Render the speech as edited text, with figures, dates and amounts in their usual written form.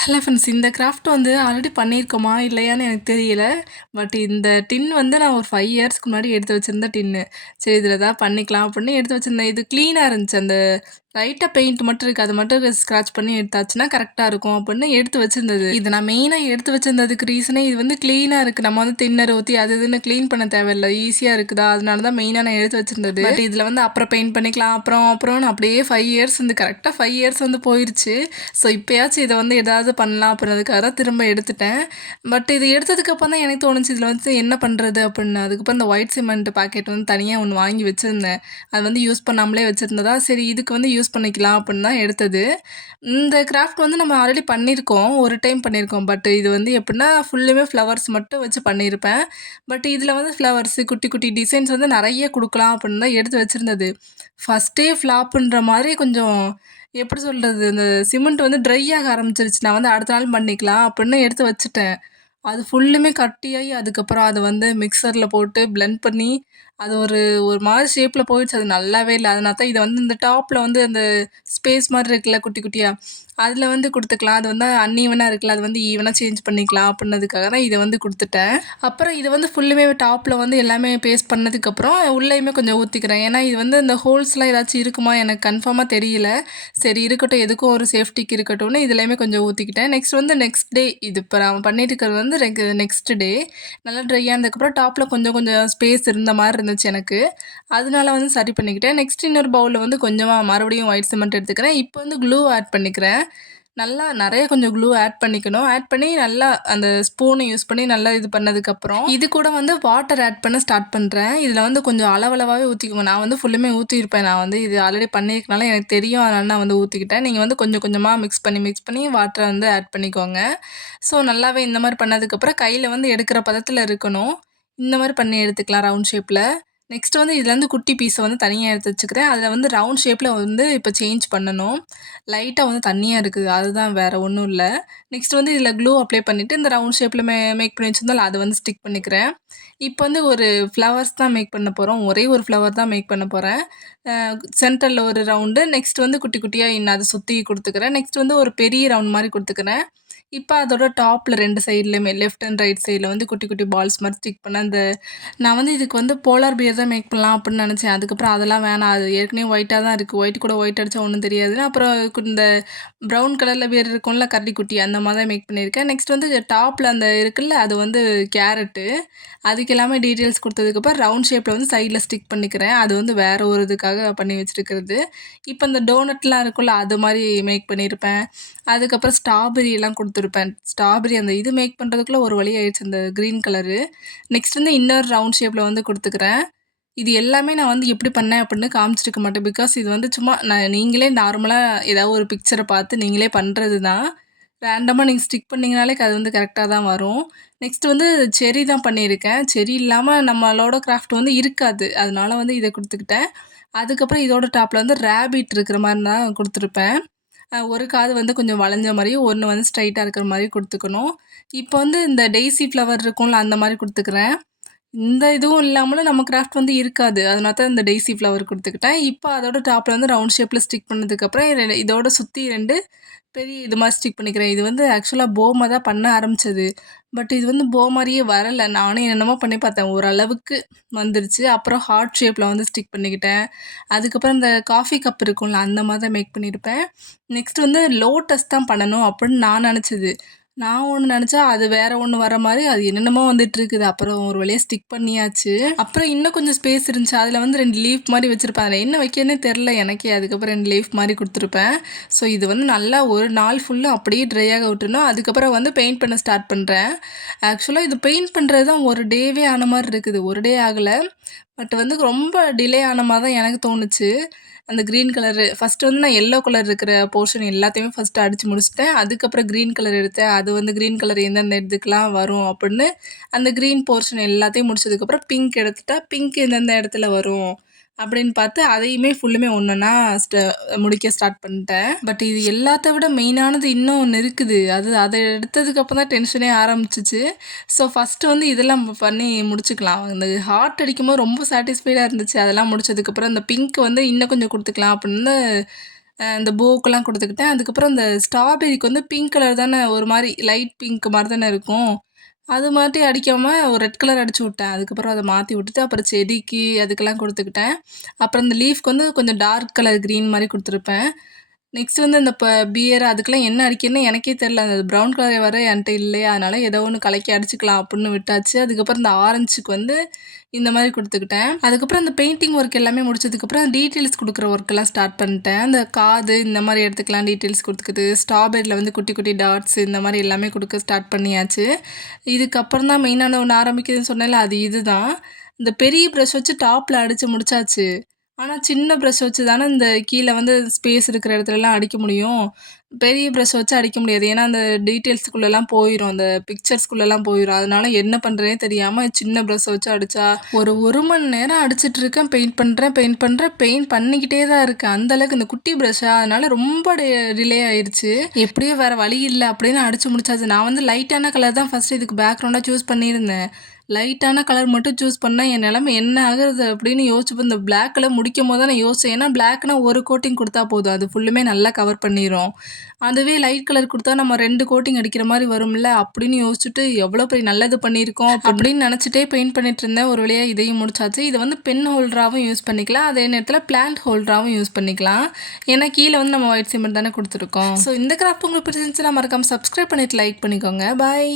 Hello friends, இந்த craft வந்து already பண்ணியிருக்கோமா இல்லையான்னு எனக்கு தெரியல. பட் இந்த டின் வந்து நான் ஒரு 5 இயர்ஸ்க்கு முன்னாடி எடுத்து வச்சிருந்த டின்னு. சரி இதில் தான் பண்ணிக்கலாம் அப்படின்னு எடுத்து வச்சிருந்தேன். இது க்ளீனாக இருந்துச்சு. அந்த லைட்டாக பெயிண்ட் மட்டும் இருக்குது, அது மட்டும் ஸ்க்ராட்ச் பண்ணி எடுத்தாச்சுன்னா கரெக்டாக இருக்கும் அப்படின்னு எடுத்து வச்சிருந்தது. இது நான் மெயினாக எடுத்து வச்சிருந்ததுக்கு ரீசனே இது வந்து க்ளீனாக இருக்குது. நம்ம வந்து தின்னர் ஊற்றி அது இதுன்னு க்ளீன் பண்ண தேவையில்லை, ஈஸியாக இருக்குதா, அதனால தான் மெயினாக நான் எடுத்து வச்சிருந்தது. பட் இதில் வந்து அப்புறம் பெயிண்ட் பண்ணிக்கலாம் அப்புறம்னு அப்படியே 5 இயர்ஸ் வந்து கரெக்டாக 5 இயர்ஸ் வந்து போயிடுச்சு. ஸோ இப்போயாச்சும் இதை வந்து ஏதாவது பண்ணலாம் அப்படின்றதுக்காக தான் திரும்ப எடுத்துட்டேன். பட் இது எடுத்ததுக்கப்புறம் தான் எனக்கு தோணுச்சு இதில் வந்து என்ன பண்ணுறது அப்படின்னு. அதுக்கப்புறம் இந்த ஒயிட் சிமெண்ட் பாக்கெட் வந்து தனியாக ஒன்று வாங்கி வச்சுருந்தேன். அது வந்து யூஸ் பண்ணாமலே வச்சுருந்ததா, சரி இதுக்கு வந்து யூஸ் பண்ணிக்கலாம் அப்படின்னு தான் எடுத்தது. இந்த கிராஃப்ட் வந்து நம்ம ஆல்ரெடி பண்ணியிருக்கோம், ஒரு டைம் பண்ணியிருக்கோம். பட் இது வந்து எப்படின்னா ஃபுல்லுமே ஃப்ளவர்ஸ் மட்டும் வச்சு பண்ணியிருப்பேன். பட் இதில் வந்து ஃப்ளவர்ஸு குட்டி குட்டி டிசைன்ஸ் வந்து நிறைய கொடுக்கலாம் அப்படின்னு தான் எடுத்து வச்சுருந்தது. ஃபஸ்ட்டே ஃப்ளாப்புன்ற மாதிரி கொஞ்சம் எப்படி சொல்கிறது, இந்த சிமெண்ட் வந்து ட்ரை ஆக ஆரம்பிச்சிருச்சு. நான் வந்து அடுத்த நாள் பண்ணிக்கலாம் அப்படின்னு எடுத்து வச்சுட்டேன். அது ஃபுல்லுமே கட்டியாகி அதுக்கப்புறம் அதை வந்து மிக்சரில் போட்டு பிளெண்ட் பண்ணி அது ஒரு ஒரு மாதிரி ஷேப்பில் போயிடுச்சு. அது நல்லாவே இல்லை. அதனால தான் இதை வந்து இந்த டாப்பில் வந்து அந்த ஸ்பேஸ் மாதிரி இருக்குல்ல குட்டி குட்டியாக, அதில் வந்து கொடுத்துக்கலாம். அது வந்து அன்ஈவனாக இருக்குல்ல, அது வந்து ஈவனாக சேஞ்ச் பண்ணிக்கலாம் அப்படின்னதுக்காக தான் இதை வந்து கொடுத்துட்டேன். அப்புறம் இதை வந்து ஃபுல்லுமே டாப்பில் வந்து எல்லாமே பேஸ்ட் பண்ணதுக்கப்புறம் உள்ளேயுமே கொஞ்சம் ஊற்றிக்கிறேன். ஏன்னா இது வந்து இந்த ஹோல்ஸ்லாம் ஏதாச்சும் இருக்குமா எனக்கு கன்ஃபார்மாக தெரியல. சரி இருக்கட்டும், எதுக்கும் ஒரு சேஃப்டிக்கு இருக்கட்டும்னு இதுலேயுமே கொஞ்சம் ஊற்றிக்கிட்டேன். நெக்ஸ்ட் வந்து நெக்ஸ்ட் டே, இது இப்போ நான் பண்ணிட்டு இருக்கிறது வந்து நெக்ஸ்ட் டே நல்லா ட்ரை ஆனதுக்கப்புறம் டாப்பில் கொஞ்சம் கொஞ்சம் ஸ்பேஸ் இருந்த மாதிரி இருந்துச்சு எனக்கு. அதனால வந்து சரி பண்ணிக்கிட்டேன். நெக்ஸ்ட் இன்னொரு பவுலில் வந்து கொஞ்சமாக மறுபடியும் ஒயிட் சிமெண்ட் எடுத்துக்கிறேன். இப்போ வந்து க்ளூ ஆட் பண்ணிக்கிறேன். நல்லா நிறைய கொஞ்சம் க்ளூ ஆட் பண்ணிக்கணும். ஆட் பண்ணி நல்லா அந்த ஸ்பூனை யூஸ் பண்ணி நல்லா இது பண்ணதுக்கப்புறம் இது கூட வந்து வாட்டர் ஆட் பண்ண ஸ்டார்ட் பண்ணுறேன். இதில் வந்து கொஞ்சம் அளவளவாகவே ஊற்றிக்குவோம். நான் வந்து ஃபுல்லுமே ஊற்றிருப்பேன். நான் வந்து இது ஆல்ரெடி பண்ணியிருக்கனால எனக்கு தெரியும், அதனால நான் வந்து ஊற்றிக்கிட்டேன். நீங்கள் வந்து கொஞ்சம் கொஞ்சமாக மிக்ஸ் பண்ணி வாட்டரை வந்து ஆட் பண்ணிக்கோங்க. ஸோ நல்லாவே இந்த மாதிரி பண்ணதுக்கப்புறம் கையில் வந்து எடுக்கிற பதத்தில் இருக்கணும். இந்த மாதிரி பண்ணி எடுத்துக்கலாம் ரவுண்ட் ஷேப்பில். நெக்ஸ்ட் வந்து இதுலேருந்து குட்டி பீஸை வந்து தனியாக எடுத்து வச்சுக்கிறேன். அதில் வந்து ரவுண்ட் ஷேப்பில் வந்து இப்போ சேஞ்ச் பண்ணணும். லைட்டாக வந்து தண்ணியாக இருக்குது, அதுதான், வேறு ஒன்றும் இல்லை. நெக்ஸ்ட் வந்து இதில் க்ளூ அப்ளை பண்ணிவிட்டு இந்த ரவுண்ட் ஷேப்பில் மேக் பண்ணி வச்சுருந்தாலும் அதை வந்து ஸ்டிக் பண்ணிக்கிறேன். இப்போ வந்து ஒரு ஃப்ளவர்ஸ் தான் மேக் பண்ண போகிறோம். ஒரே ஒரு ஃப்ளவர் தான் மேக் பண்ண போகிறேன். சென்டரில் ஒரு ரவுண்டு, நெக்ஸ்ட் வந்து குட்டி குட்டியாக இன்னும் அதை சுற்றி கொடுத்துக்கிறேன். நெக்ஸ்ட் வந்து ஒரு பெரிய ரவுண்ட் மாதிரி கொடுத்துக்கிறேன். இப்போ அதோட டாப்பில் 2 சைட்லையுமே லெஃப்ட் அண்ட் ரைட் சைடில் வந்து குட்டி குட்டி பால்ஸ் மாதிரி ஸ்டிக் பண்ண அந்த நான் வந்து இதுக்கு வந்து போலார் பியர் தான் மேக் பண்ணலாம் அப்படின்னு நினச்சேன். அதுக்கப்புறம் அதெல்லாம் வேணாம், அது ஏற்கனவே ஒயிட்டாக தான் இருக்குது, ஒயிட் கூட ஒயிட் அடித்தா ஒன்றும் தெரியாது. அப்புறம் இந்த ப்ரௌன் கலரில் பியர் இருக்கும்ல கரடி குட்டி, அந்த மாதிரி தான் மேக் பண்ணியிருக்கேன். நெக்ஸ்ட் வந்து டாப்பில் அந்த இருக்குல்ல, அது வந்து கேரட்டு, அதுக்கு எல்லாமே டீட்டெயில்ஸ் கொடுத்ததுக்கப்புறம் ரவுண்ட் ஷேப்பில் வந்து சைடில் ஸ்டிக் பண்ணிக்கிறேன். அது வந்து வேறு ஒரு இதுக்காக பண்ணி வச்சுருக்கிறது. இப்போ இந்த டோனட்லாம் இருக்குல்ல, அது மாதிரி மேக் பண்ணியிருப்பேன். அதுக்கப்புறம் ஸ்ட்ராபெரியெல்லாம் கொடுத்துருப்பேன். ஸ்ட்ராபெரி அந்த இது மேக் பண்ணுறதுக்குள்ளே ஒரு வழி ஆயிடுச்சு, அந்த க்ரீன் கலரு. நெக்ஸ்ட் வந்து இன்னொரு ரவுண்ட் ஷேப்பில் வந்து கொடுத்துக்கிறேன். இது எல்லாமே நான் வந்து எப்படி பண்ணேன் அப்படின்னு காமிச்சிருக்க மாட்டேன். பிகாஸ் இது வந்து சும்மா நீங்களே நார்மலாக ஏதாவது ஒரு பிக்சரை பார்த்து நீங்களே பண்ணுறது தான். ரேண்டமாக நீங்கள் ஸ்டிக் பண்ணிங்கனாலே அது வந்து கரெக்டாக தான் வரும். நெக்ஸ்ட் வந்து செர்ரி தான் பண்ணியிருக்கேன். செர்ரி இல்லாமல் நம்மளோட கிராஃப்ட் வந்து இருக்காது, அதனால வந்து இதை கொடுத்துக்கிட்டேன். அதுக்கப்புறம் இதோட டாப்பில் வந்து ரேபிட் இருக்கிற மாதிரி தான் கொடுத்துருப்பேன். ஒரு காது வந்து கொஞ்சம் வளைஞ்ச மாதிரியும், ஒன்று வந்து ஸ்ட்ரைட்டாக இருக்கிற மாதிரி கொடுத்துக்கணும். இப்போ வந்து இந்த டெய்ஸி ஃப்ளவர் இருக்கும்ல, அந்த மாதிரி கொடுத்துக்கிறேன். இந்த இதுவும் இல்லாமலும் நம்ம கிராஃப்ட் வந்து இருக்காது, அதனால தான் இந்த டெய்ஸி ஃப்ளவர் கொடுத்துக்கிட்டேன். இப்போ அதோட டாப்பில் வந்து ரவுண்ட் ஷேப்பில் ஸ்டிக் பண்ணதுக்கப்புறம் இதோட சுற்றி 2 பெரிய இது மாதிரி ஸ்டிக் பண்ணிக்கிறேன். இது வந்து ஆக்சுவலாக போமா தான் பண்ண ஆரம்பிச்சது. பட் இது வந்து போ மாதிரியே வரலை. நானும் என்னென்னமோ பண்ணி பார்த்தேன், ஓரளவுக்கு வந்துருச்சு. அப்புறம் ஹார்ட் ஷேப்பில் வந்து ஸ்டிக் பண்ணிக்கிட்டேன். அதுக்கப்புறம் இந்த காஃபி கப் இருக்கும்ல, அந்த மாதிரி தான் மேக் பண்ணியிருப்பேன். நெக்ஸ்ட் வந்து லோட்டஸ் தான் பண்ணணும் அப்படின்னு நான் நினச்சது. நான் ஒன்று நினச்சா அது வேற ஒன்று வர மாதிரி அது என்னென்னமோ வந்துட்டுருக்குது. அப்புறம் ஒரு வழியாக ஸ்டிக் பண்ணியாச்சு. அப்புறம் இன்னும் கொஞ்சம் ஸ்பேஸ் இருந்துச்சு, அதில் வந்து 2 லீஃப் மாதிரி வச்சுருப்பேன். அதில் என்ன வைக்கன்னே தெரில எனக்கே. அதுக்கப்புறம் 2 லீஃப் மாதிரி கொடுத்துருப்பேன். ஸோ இது வந்து நல்லா ஒரு நாள் ஃபுல்லாக அப்படியே ட்ரை ஆக விட்டுருணும். அதுக்கப்புறம் வந்து பெயிண்ட் பண்ண ஸ்டார்ட் பண்ணுறேன். ஆக்சுவலாக இது பெயிண்ட் பண்ணுறது தான் ஒரு டேவே ஆன மாதிரி இருக்குது. ஒரு டே ஆகலை, பட் வந்து ரொம்ப டிலே ஆன மாதிரி தான் எனக்கு தோணுச்சு. அந்த க்ரீன் கலரு ஃபஸ்ட்டு வந்து நான் எல்லோ கலர் இருக்கிற போர்ஷன் எல்லாத்தையுமே ஃபஸ்ட்டு அடித்து முடிச்சுட்டேன். அதுக்கப்புறம் க்ரீன் கலர் எடுத்தேன். அது வந்து க்ரீன் கலர் எந்தெந்த இதுக்கெலாம் வரும் அப்படின்னு அந்த க்ரீன் போர்ஷன் எல்லாத்தையும் முடிச்சதுக்கப்புறம் பிங்க் எடுத்துட்டா, பிங்க் எந்தெந்த இடத்துல வரும் அப்படின்னு பார்த்து அதையுமே ஃபுல்லுமே ஒன்றொன்னா முடிக்க ஸ்டார்ட் பண்ணிட்டேன். பட் இது எல்லாத்த விட மெயினானது இன்னும் ஒன்று இருக்குது. அதை எடுத்ததுக்கப்புறம் தான் டென்ஷனே ஆரம்பிச்சிச்சு. ஸோ ஃபஸ்ட்டு வந்து இதெல்லாம் பண்ணி முடிச்சுக்கலாம். இந்த ஹார்ட் அடிக்கும்போது ரொம்ப சாட்டிஸ்ஃபைடாக இருந்துச்சு. அதெல்லாம் முடிச்சதுக்கப்புறம் இந்த பிங்க் வந்து இன்னும் கொஞ்சம் கொடுத்துக்கலாம் அப்படின்னு இந்த போக்கெல்லாம் குடுத்துக்கிட்டேன். அதுக்கப்புறம் இந்த ஸ்ட்ராபெர்ரிக்கு வந்து பிங்க் கலர் தானே ஒரு மாரி லைட் பிங்க் மாரி தானே இருக்கும். அது மாட்டி அடிக்காம ஒரு ரெட் கலர் அடிச்சு விட்டேன். அதுக்கப்புறம் அத மாத்தி விட்டுட்டு, அப்புறம் செடிக்கு அதுக்கெல்லாம் குடுத்துக்கிட்டேன். அப்புறம் இந்த லீஃப்க்கு வந்து கொஞ்சம் டார்க் கலர் கிரீன் மாரி குடுத்துருப்பேன். நெக்ஸ்ட் வந்து இந்த பியர் அதுக்கெல்லாம் என்ன அடிக்கிறதுன்னு எனக்கே தெரியல. அந்த ப்ரவுன் கலர் வேற என்ட்ட இல்லையா, அதனால ஏதோ ஒண்ணு கலக்கி அடிச்சுக்கலாம் அப்படின்னு விட்டாச்சு. அதுக்கப்புறம் இந்த ஆரஞ்சுக்கு வந்து இந்த மாரி குடுத்துக்கிட்டேன். அதுக்கப்புறம் அந்த பெயிண்டிங் ஒர்க் எல்லாமே முடிச்சதுக்கப்புறம் டீட்டெயில்ஸ் குடுக்குற ஒர்க்கெல்லாம் ஸ்டார்ட் பண்ணிட்டேன். அந்த காது இந்த மாரி இடத்துக்குலாம் டீட்டெயில்ஸ் குடுத்துக்கிட்டு, ஸ்ட்ராபெர்ரில வந்து குட்டி குட்டி டாட்ஸ் இந்த மாரி எல்லாமே குடுக்க ஸ்டார்ட் பண்ணியாச்சு. இதுக்கப்புறம் தான் மெயினான ஒண்ணு ஆரம்பிக்குதுன்னு சொன்னேன்ல, அது இதுதான். இந்த பெரிய ப்ரஷ் வச்சு டாப்ல அடிச்சு முடிச்சாச்சு. ஆனா, சின்ன ப்ரஷ் வச்சு தானே இந்த கீழ வந்து ஸ்பேஸ் இருக்கிற இடத்துலலாம் அடிக்க முடியும். பெரிய ப்ரஷ் வச்சு அடிக்க முடியாது. ஏன்னா, அந்த டீட்டெயில்ஸ்க்குள்ளலாம் போயிரும். அந்த பிக்சர்ஸ்குள்ளலாம் போயிரும். அதனால என்ன பண்றதுன்னே தெரியாம சின்ன ப்ரஷ் வச்சு அடிச்சா, ஒரு 1 மணி நேரம் அடிச்சுட்டு இருக்கேன். பெயிண்ட் பண்ணிக்கிட்டே தான் இருக்கேன். அந்த அளவுக்கு இந்த குட்டி ப்ரஷ்ஷா அதனால ரொம்ப டிலே ஆயிருச்சு. எப்படியோ வேற வழி இல்ல அப்படின்னு அடிச்சு முடிச்சாச்சு. நான் வந்து லைட்டான கலர் தான் ஃபர்ஸ்ட் இதுக்கு பேக்ரவுண்டா சூஸ் பண்ணியிருந்தேன். லைட்டான கலர் மட்டும் சூஸ் பண்ணா என் நிலைமை என்ன ஆகுறது அப்படின்னு யோசிச்சப்போ இந்த பிளாக் கலர் முடிக்கும்போது தான் நான் யோசிச்சேன். ஏன்னா பிளாக்னா ஒரு கோட்டிங் குடுத்தா போதும். அது ஃபுல்லுமே நல்லா கவர் பண்ணிரும். அதுவே லைட் கலர் குடுத்தா நம்ம 2 கோட்டிங் அடிக்கிற மாரி வரும்ல அப்படின்னு யோசிச்சுட்டு எவ்வளோ பெரிய நல்லது பண்ணியிருக்கோம் அப்படின்னு நினச்சிட்டே பெயிண்ட் பண்ணிட்டு இருந்தேன். ஒரு வழியா இதையும் முடிச்சாச்சு. இதை வந்து பென் ஹோல்டராகவும் யூஸ் பண்ணிக்கலாம். அதே நேரத்தில் பிளான்ட் ஹோல்டராகவும் யூஸ் பண்ணிக்கலாம். ஏன்னா கீழே வந்து நம்ம ஒயிட் சிமெண்ட் தானே கொடுத்துருக்கோம். ஸோ இந்த கிராஃப்ட் உங்களுக்கு பிடிச்சிருந்துச்சுன்னா மறக்காம சப்ஸ்கிரைப் பண்ணிட்டு லைக் பண்ணிக்கோங்க. பாய்.